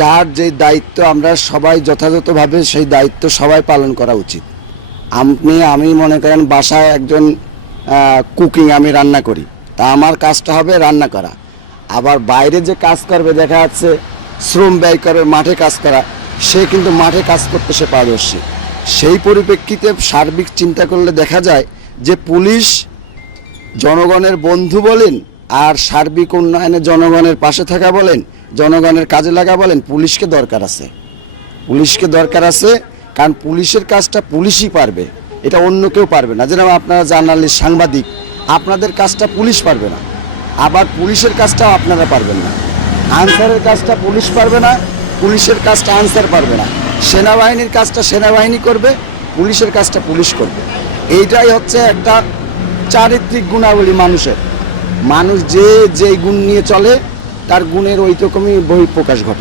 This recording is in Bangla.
যার যে দায়িত্ব আমরা সবাই যথাযথভাবে সেই দায়িত্ব সবাই পালন করা উচিত। আমি মনে করেন বাসায় একজন কুকিং, আমি রান্না করি, তা আমার কাজটা হবে রান্না করা। আবার বাইরে যে কাজ করবে, দেখা যাচ্ছে শ্রম ব্যয় করে মাঠে কাজ করা, সে কিন্তু মাঠে কাজ করতে সে পারদর্শী। সেই পরিপ্রেক্ষিতে সার্বিক চিন্তা করলে দেখা যায় যে পুলিশ জনগণের বন্ধু বলেন আর সার্বিক উন্নয়নে জনগণের পাশে থাকা বলেন, জনগণের কাজে লাগা বলেন, পুলিশকে দরকার আছে। পুলিশকে দরকার আছে, কারণ পুলিশের কাজটা পুলিশই পারবে, এটা অন্য কেউ পারবে না। যেরকম আপনারা জার্নালিস্ট, সাংবাদিক, আপনাদের কাজটা পুলিশ পারবে না, আবার পুলিশের কাজটাও আপনারা পারবেন না। আনসারের কাজটা পুলিশ পারবে না, পুলিশের কাজটা আনসার পারবে না। সেনাবাহিনীর কাজটা সেনাবাহিনী করবে, পুলিশের কাজটা পুলিশ করবে। এইটাই হচ্ছে একটা চারিত্রিক গুণাবলী মানুষের। মানুষ যে যেই গুণ নিয়ে চলে, তার গুণের ওই রকমই বহিঃপ্রকাশ ঘটে।